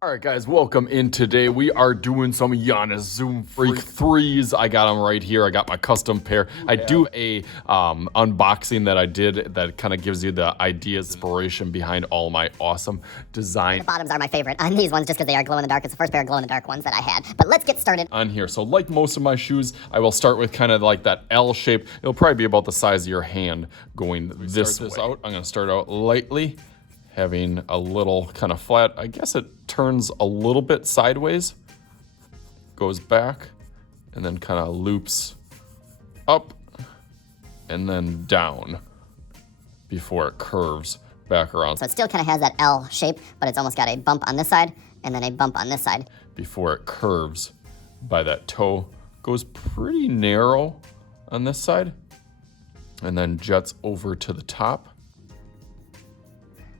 All right, guys, welcome in. Today we are doing some Giannis Zoom Freak 3s. I got them right here. I got my custom pair. I do a unboxing that I did that kind of gives you the ideas, inspiration behind all my awesome design. The bottoms are my favorite on these ones just because they are glow in the dark. It's the first pair of glow in the dark ones that I had. But let's get started on here. So like most of my shoes, I will start with kind of like that L shape. It'll probably be about the size of your hand going this way. I'm going to start out lightly, having a little kind of flat. I guess it turns a little bit sideways, goes back, and then kind of loops up and then down before it curves back around. So it still kind of has that L shape, but it's almost got a bump on this side and then a bump on this side. Before it curves by that toe, goes pretty narrow on this side, and then jets over to the top.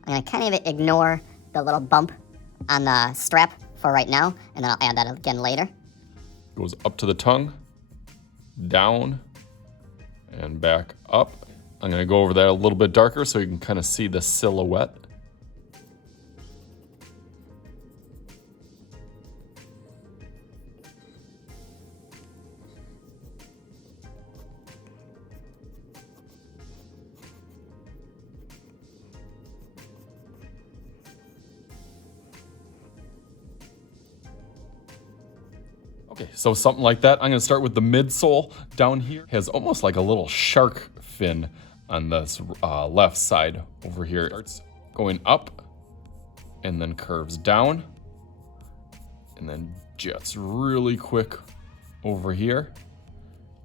I'm going to kind of ignore the little bump on the strap for right now, and then I'll add that again later. Goes up to the tongue, down, and back up. I'm going to go over that a little bit darker so you can kind of see the silhouette. Okay, so something like that. I'm gonna start with the midsole down here. It has almost like a little shark fin on this left side over here. It starts going up and then curves down and then jets really quick over here.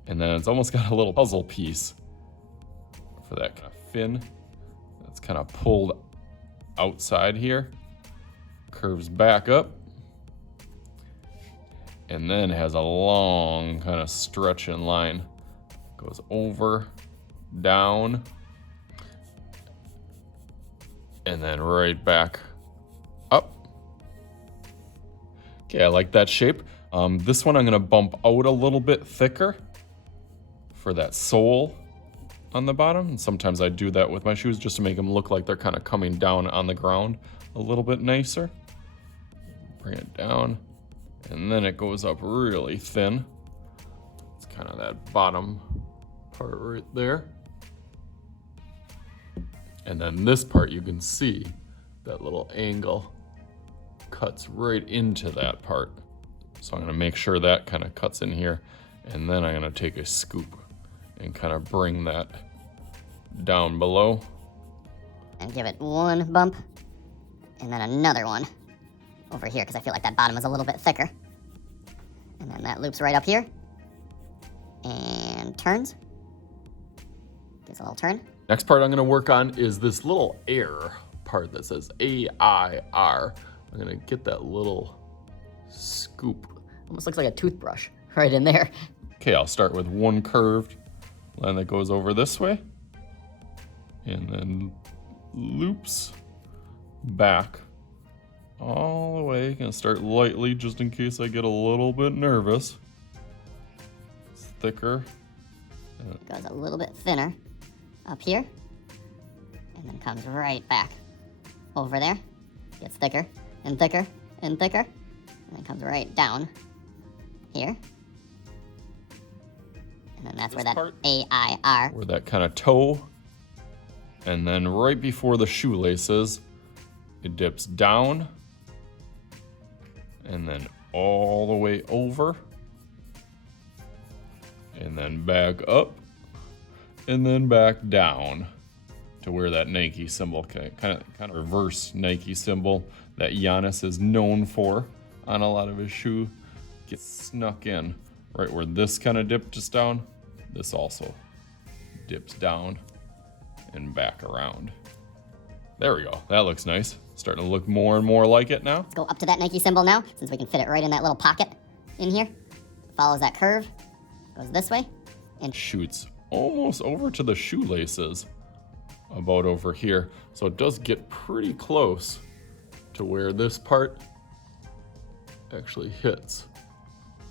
And then it's almost got a little puzzle piece for that kind of fin that's kind of pulled outside here. Curves back up. And then has a long kind of stretching line. Goes over, down, and then right back up. Okay, I like that shape. This one I'm gonna bump out a little bit thicker for that sole on the bottom. And sometimes I do that with my shoes just to make them look like they're kind of coming down on the ground a little bit nicer. Bring it down. And then it goes up really thin. It's kind of that bottom part right there. And then this part, you can see that little angle cuts right into that part. So I'm gonna make sure that kind of cuts in here. And then I'm gonna take a scoop and kind of bring that down below. And give it one bump and then another one over here because I feel like that bottom is a little bit thicker. And then that loops right up here and turns. Gives a little turn. Next part I'm gonna work on is this little air part that says AIR. I'm gonna get that little scoop. Almost looks like a toothbrush right in there. Okay, I'll start with one curved line that goes over this way and then loops back all the way. Gonna start lightly just in case I get a little bit nervous. It's thicker. It goes a little bit thinner up here and then comes right back over there. Gets thicker and thicker and thicker and then comes right down here. And then that's where that AIR. Where that kind of toe, and then right before the shoelaces, it dips down and then all the way over and then back up and then back down to where that Nike symbol, kind of reverse Nike symbol that Giannis is known for on a lot of his shoe, gets snuck in right where this kind of dipped just down. This also dips down and back around. There we go. That looks nice. Starting to look more and more like it now. Let's go up to that Nike symbol now, since we can fit it right in that little pocket in here. Follows that curve, goes this way, and shoots almost over to the shoelaces, about over here. So it does get pretty close to where this part actually hits.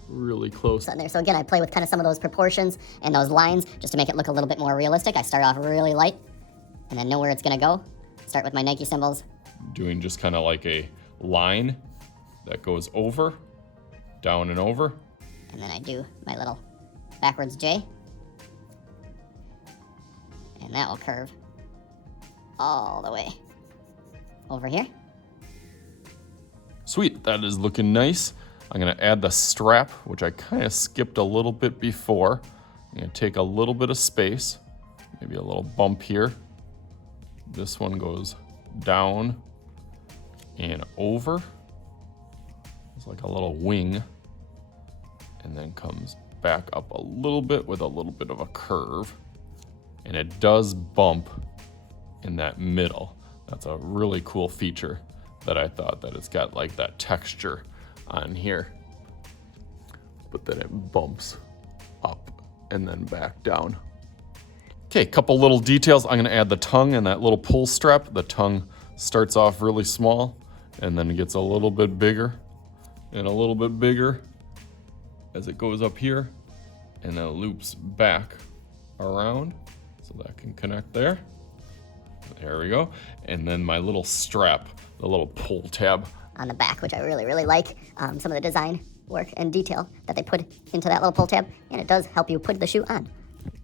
Really close. On there. So again, I play with kind of some of those proportions and those lines just to make it look a little bit more realistic. I start off really light and then know where it's gonna go. Start with my Nike symbols. Doing just kind of like a line that goes over, down and over. And then I do my little backwards J. And that will curve all the way over here. Sweet, that is looking nice. I'm gonna add the strap, which I kind of skipped a little bit before. I'm gonna take a little bit of space, maybe a little bump here. This one goes down and over. It's like a little wing, and then comes back up a little bit with a little bit of a curve. And it does bump in that middle. That's a really cool feature that I thought, that it's got like that texture on here, but then it bumps up and then back down. Okay, couple little details. I'm gonna add the tongue and that little pull strap. The tongue starts off really small and then it gets a little bit bigger and a little bit bigger as it goes up here, and then it loops back around so that can connect there. There we go. And then my little strap, the little pull tab on the back, which I really, really like. Some of the design work and detail that they put into that little pull tab, and it does help you put the shoe on.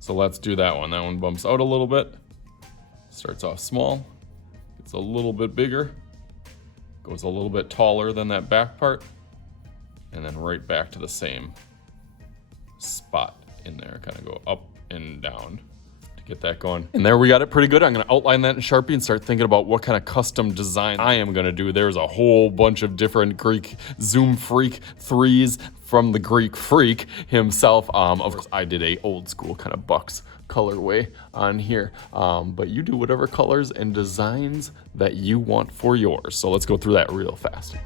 So let's do that one. That one bumps out a little bit. Starts off small, gets a little bit bigger, goes a little bit taller than that back part, and then right back to the same spot in there. Kind of go up and down to get that going. And there we got it pretty good. I'm gonna outline that in Sharpie and start thinking about what kind of custom design I am gonna do. There's a whole bunch of different Greek Zoom Freak 3s from the Greek Freak himself. Of course, I did a old school kind of Bucks colorway on here, but you do whatever colors and designs that you want for yours. So let's go through that real fast.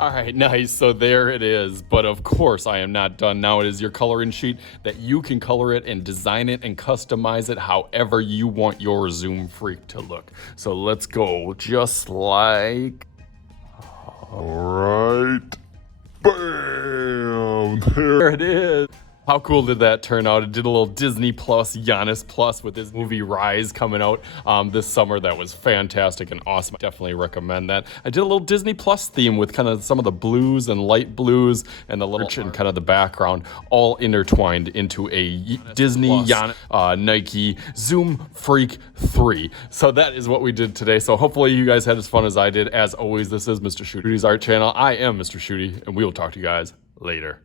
All right, nice. So there it is. But of course, I am not done. Now it is your coloring sheet that you can color it and design it and customize it however you want your Zoom Freak to look. So let's go just like... All right. Bam! There it is. How cool did that turn out? It did a little Disney Plus, Giannis Plus with his movie Rise coming out this summer. That was fantastic and awesome. I definitely recommend that. I did a little Disney Plus theme with kind of some of the blues and light blues and the little and kind of the background all intertwined into a Disney Giannis, Nike Zoom Freak 3. So that is what we did today. So hopefully you guys had as fun as I did. As always, this is Mr. Shooty's Art Channel. I am Mr. Shooty, and we will talk to you guys later.